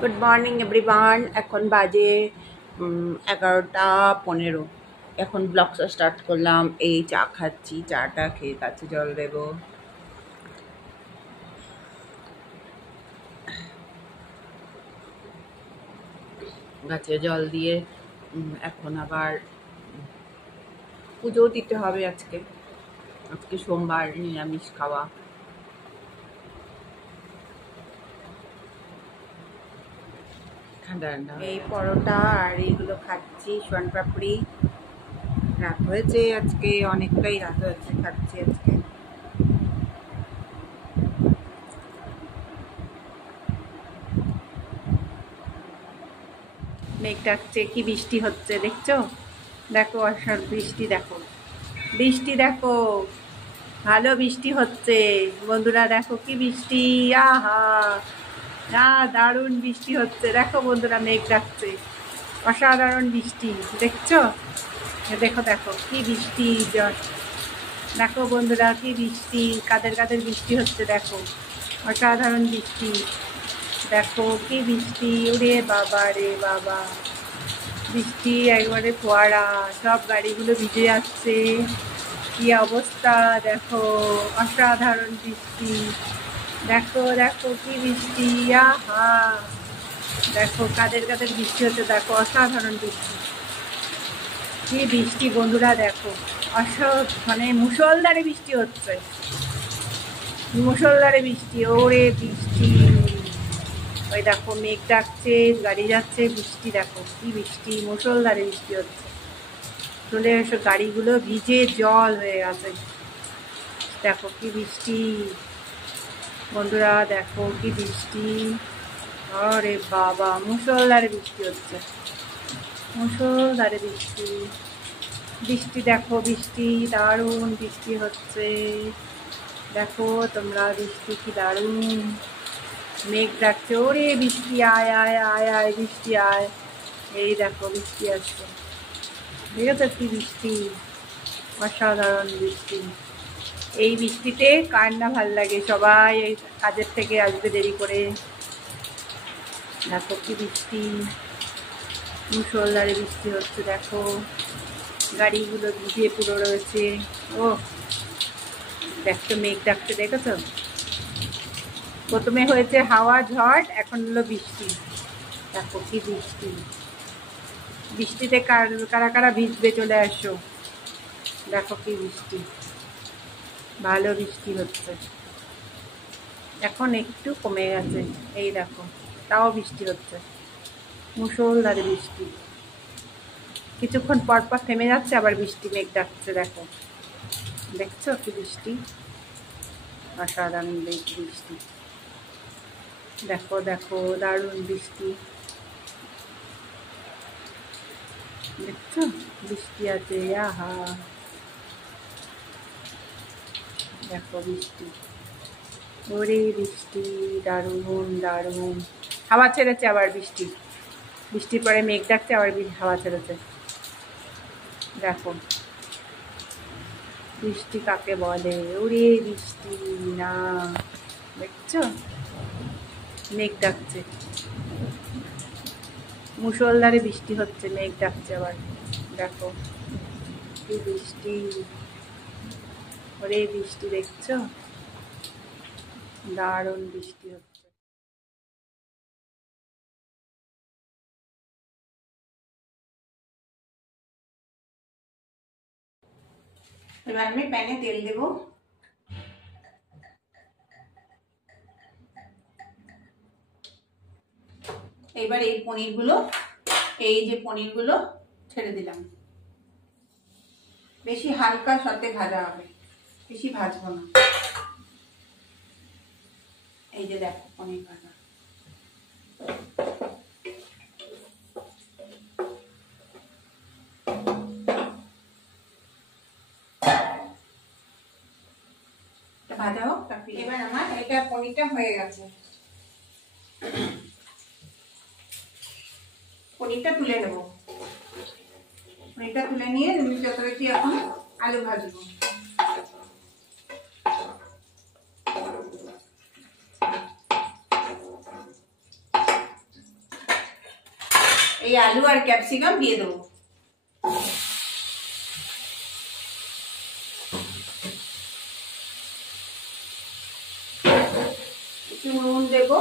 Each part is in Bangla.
Good morning everyone. এখন বাজে 11:15। এখন ব্লগটা স্টার্ট করলাম। এই চা খাচ্ছি, চাটা খেয়ে গাছে জল দেবো। গাছে জল দিয়ে এখন আবার পুজো দিতে হবে। আজকে আজকে সোমবার, নিরামিষ খাওয়া। ঠান্ডা ঠান্ডা এই পরোটা আর এইগুলো খাচ্ছি, সোন পাপড়ি। রাত হয়েছে আজকে, অনেকটাই রাত হয়েছে, খাচ্ছি আজকে। মেঘ ডাকছে, কি বৃষ্টি হচ্ছে দেখছো? দেখো অসার বৃষ্টি, দেখো বৃষ্টি, দেখো ভালো বৃষ্টি হচ্ছে বন্ধুরা। দেখো কি বৃষ্টি, আহা দারুণ বৃষ্টি হচ্ছে। দেখো বন্ধুরা, মেঘ ডাকছে, অসাধারণ বৃষ্টি দেখছো? দেখো দেখো কি বৃষ্টি, দেখো বন্ধুরা কি বৃষ্টি, কাদের কাদের বৃষ্টি হচ্ছে দেখো, অসাধারণ বৃষ্টি। দেখো কি বৃষ্টি, ওরে বাবা রে বাবা, বৃষ্টি একবারে ফোয়ারা, সব গাড়িগুলো ভিজে যাচ্ছে। কি অবস্থা দেখো, অসাধারণ বৃষ্টি। দেখো দেখো কি বৃষ্টি, আহা দেখো কাদের কাদের বৃষ্টি হচ্ছে, দেখো অসাধারণ বৃষ্টি। কি বৃষ্টি বন্ধুরা, দেখো মানে মুষলধারে বৃষ্টি হচ্ছে, মুষলধারে বৃষ্টি, ওরে বৃষ্টি। ওই দেখো মেঘ ডাকছে, গাড়ি যাচ্ছে, বৃষ্টি দেখো কি বৃষ্টি, মুষলধারে বৃষ্টি হচ্ছে। চলে এসো, গাড়িগুলো ভিজে জল হয়ে গেছে। দেখো কি বৃষ্টি বন্ধুরা, দেখো কি বৃষ্টি, আরে বাবা মুষলধারে বৃষ্টি হচ্ছে, মুষলধারে বৃষ্টি। বৃষ্টি দেখো, বৃষ্টি দারুণ বৃষ্টি হচ্ছে। দেখো তোমরা বৃষ্টি কি দারুণ। মেঘ ডাকছে, ওরে বৃষ্টি আয় আয় আয় আয়, বৃষ্টি আয়। এই দেখো বৃষ্টি আসছে, ঠিক আছে? কি বৃষ্টি, অসাধারণ বৃষ্টি। এই বৃষ্টিতে কার না ভাল লাগে, সবাই এই কাজের থেকে আসবে দেরি করে। দেখো কি বৃষ্টি, মুষলধারে বৃষ্টি হচ্ছে। দেখো গাড়িগুলো ভিজে পুরো রয়েছে। ও দেখছো মেঘ ডাকছে, দেখেছো? প্রথমে হয়েছে হাওয়া ঝড়, এখন হলো বৃষ্টি। দেখো কি বৃষ্টি, বৃষ্টিতে কারা কারা ভিজবে চলে আসো। দেখো কি বৃষ্টি, ভালো বৃষ্টি হচ্ছে। এখন একটু কমে গেছে, এই দেখো তাও বৃষ্টি হচ্ছে, মুষলধারে বৃষ্টি। কিছুক্ষণ পর পর থেমে যাচ্ছে, আবার বৃষ্টি, মেঘ ডাকছে। দেখো দেখছো কি বৃষ্টি, অসাধারণ বৃষ্টি। দেখো দেখো দারুণ বৃষ্টি, দেখছো বৃষ্টি আছে, আহা দেখো বৃষ্টি, ওরে বৃষ্টি দারুণ দারুণ। হাওয়া ছেড়েছে আবার বৃষ্টি, বৃষ্টির পরে মেঘ ডাকছে, আবার হাওয়া ছেড়েছে। দেখো বৃষ্টি কাকে বলে, ওরে বৃষ্টি না, দেখছো মেঘ ডাকছে, মুষলধারে বৃষ্টি হচ্ছে, মেঘ ডাকছে আবার। দেখো কি বৃষ্টি, ওরে বৃষ্টি দেখছো, দারুণ বৃষ্টি হচ্ছে। এবার আমি প্যানে তেল দেব। এবার এই পনিরগুলো, এই যে পনিরগুলো ছেড়ে দিলাম। বেশি হালকা সাথে ভাজা হবে, বেশি ভাজবো না। এই যে দেখো পনির ভাজা, ভাজা হোক। এবার আমার এটা পনিরটা হয়ে গেছে, পনিরটা তুলে নেব। পনিরটা তুলে নিয়ে যথারীতি এখন আলু ভাজবো। এই আলু আর ক্যাপসিকাম দিয়ে দেবো। একটু নুন দেবো,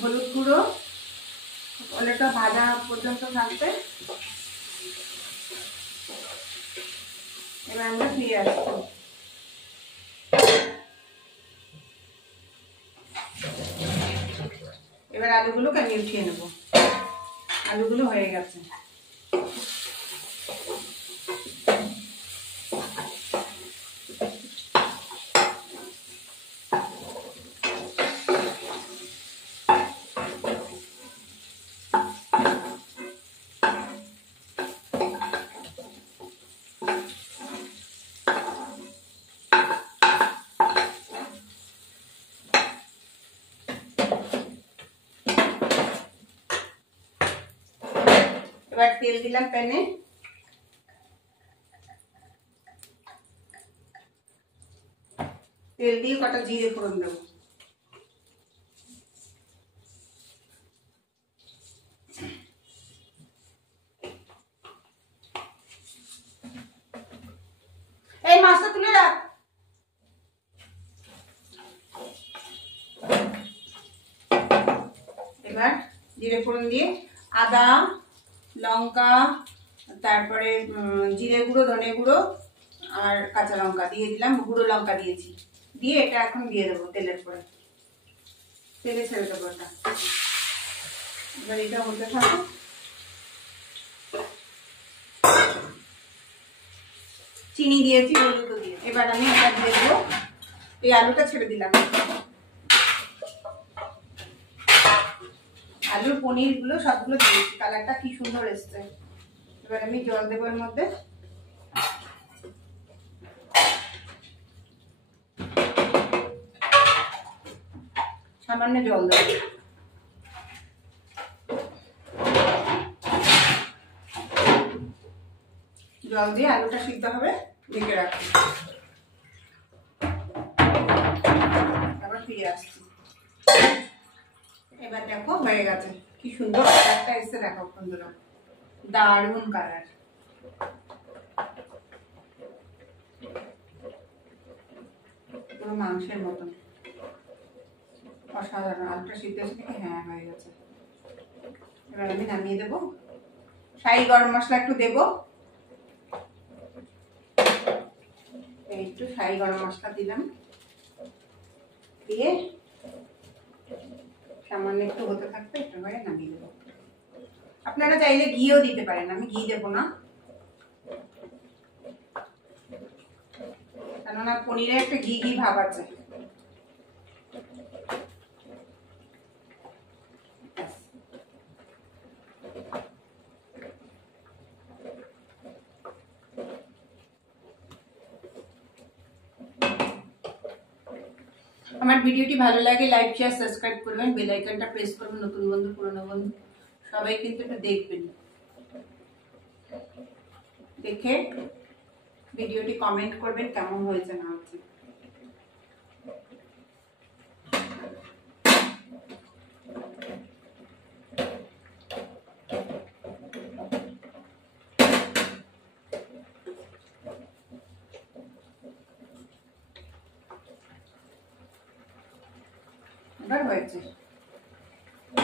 হলুদ গুঁড়ো, ওটা ভাজা পর্যন্ত থাকবে। এবার আমরা ফিরে আসবো। এবার আলুগুলোকে আমি উঠিয়ে নেব। আলুগুলো হয়ে গেছে। এবার তেল দিলাম প্যানে। তেল দিয়ে কটা জিরে ফোড়ন দেবো। এই মাছটা তুলে রাখ। এবার জিরে ফোড়ন দিয়ে আদা, লঙ্কা, তারপরে জিরে গুঁড়ো, ধনে গুঁড়ো আর কাঁচা লঙ্কা দিয়ে দিলাম, গুঁড়ো লঙ্কা দিয়েছি, দিয়ে এটা এখন দিয়ে দেবো তেলের পরে। তেলে ছেড়ে দেবো এটা। এবার এটা হতে থাকো। চিনি দিয়েছি, হলুদ দিয়ে। এবার আমি এটা দিয়ে দেবো। এই আলুটা ছেড়ে দিলাম। আলুর পনির গুলো সবগুলো দিয়েছি। কালারটা কি সুন্দর এসছে। এবার আমি জল দেবো এর মধ্যে। সামান্য জল দেবো। জল দিয়ে আলুটা সিদ্ধ হবে, ঢেকে রাখবো। আবার ফিরে আসছি। এবার দেখো হয়ে গেছে। কি সুন্দর কালারটা এসে দেখো বন্ধুরা, দারুণ কালার। পুরো মাংসের মতন, অসাধারণ। আলুটা সিদ্ধ হয়েছে নাকি? হ্যাঁ, হয়ে গেছে। এবার আমি নামিয়ে দেবো। শাহি গরম মশলা একটু দেবো। একটু শাহি গরম মশলা দিলাম, দিয়ে সামান্য একটু হতে থাকবে, একটু করে নামিয়ে দেবো। আপনারা চাইলে ঘিও দিতে পারেন, আমি ঘি দেবো না, কেননা পনিরে একটা ঘি ঘি ভাব আছে। আমার ভিডিওটি ভালো লাগে লাইক শেয়ার সাবস্ক্রাইব করবেন, বেল আইকনটা প্রেস করবেন। নতুন বন্ধু পুরনো বন্ধু সবাই কিন্তু একটু দেখবেন। দেখে ভিডিওটি কমেন্ট করবেন কেমন হয়েছে না হয়েছে। এবার হয়েছে,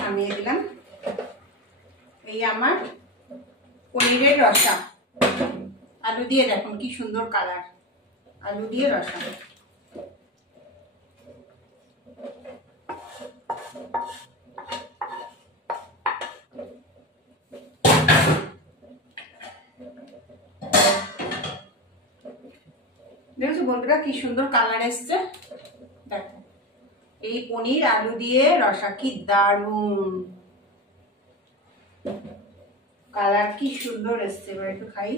নামিয়ে দিলাম। এই আমার পনিরের রসা। আলু দিয়ে দেখুন কি সুন্দর কালার। আলু দিয়ে রসা। দেখছো বন্ধুরা কি সুন্দর কালার এসছে। দেখো এই পনির আলু দিয়ে রসা, কি দারুন কালার, কি সুন্দর এসছে। এবার একটু খাই।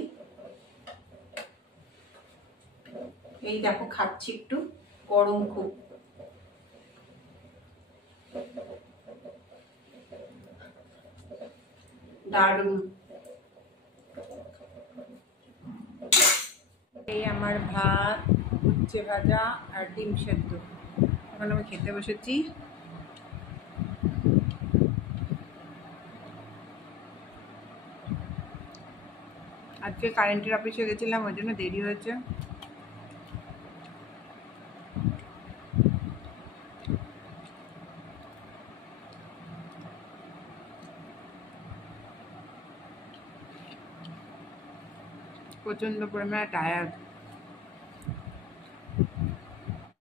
এই দেখো খাচ্ছি, একটু গরম খুব। দারুন। এই আমার ভাত, উচ্ছে ভাজা আর ডিম সেদ্ধ। এখন আমি খেতে বসেছি। আজকে কারেন্টের অফিসে গেছিলাম, ওই জন্য দেরি হয়েছে। প্রচণ্ড পরিমাণে টায়ার্ড।